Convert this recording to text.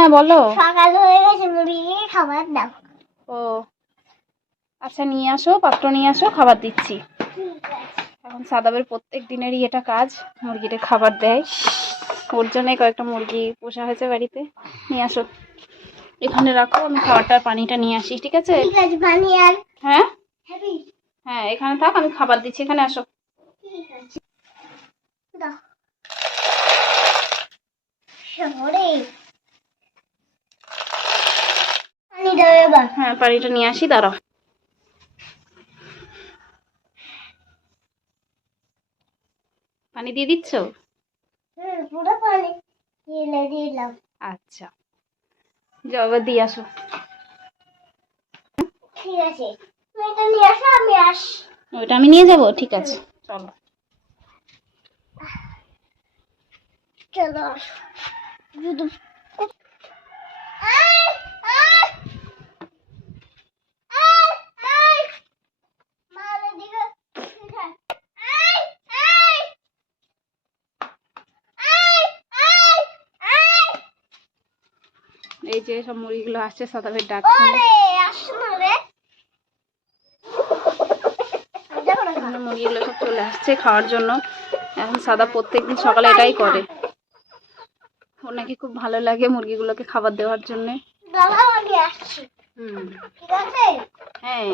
হ্যাঁ বলো। সকাল হয়ে গেছে, মুরগিকে খাবার দাও। ও আচ্ছা, নিয়ে আসো, পাত্র নিয়ে আসো, খাবার দিচ্ছি। ঠিক আছে। এখন সাদাবের প্রত্যেক দিনেরই এটা কাজ, মুরগিটা খাবার দেয়। ওর জন্যই কয়েকটা মুরগি পোষা হয়েছে বাড়িতে। নিয়ে আসো, এখানে রাখো, আমি খাবারটা পানিটা নিয়ে আসি, ঠিক আছে? ঠিক আছে, পানি আর হ্যাঁ হেভি। হ্যাঁ, এখানে থাক, আমি খাবার দিচ্ছি, এখানে আসো। ঠিক আছে, দাও। শহরে পানি দাও এবার। হ্যাঁ, পানিটা নিয়ে আসি, দাঁড়াও। পানি দিয়ে দিচ্ছ? পুরো পানি ঢেলে দিলাম। আচ্ছা, যাও এবার দিয়ে আসো। ঠিক আছে, তুমি এটা নিয়ে আসো, আমি আসি। ওইটা আমি নিয়ে যাব, ঠিক আছে, চলো। চলো আসো। শুধু আয়, আয়, আয়, আয়। মা, এদিকে ঠিক আছে। আয়, আয়, আয়, আয়, আয়। এই যে সব মুরগিগুলো আসছে সাদাবের ডাক শুনে। ওরে, আসো না রে। দেখো না, এখানে মুরগিগুলো সব চলে আসছে খাওয়ার জন্য। এখন সাদা প্রত্যেকদিন সকালে এটাই করে। ওর নাকি খুব ভালো লাগে মুরগিগুলোকে খাবার দেওয়ার জন্য। দাঁড়াও, আমি আসছি। হুম, ঠিক আছে। হ্যাঁ।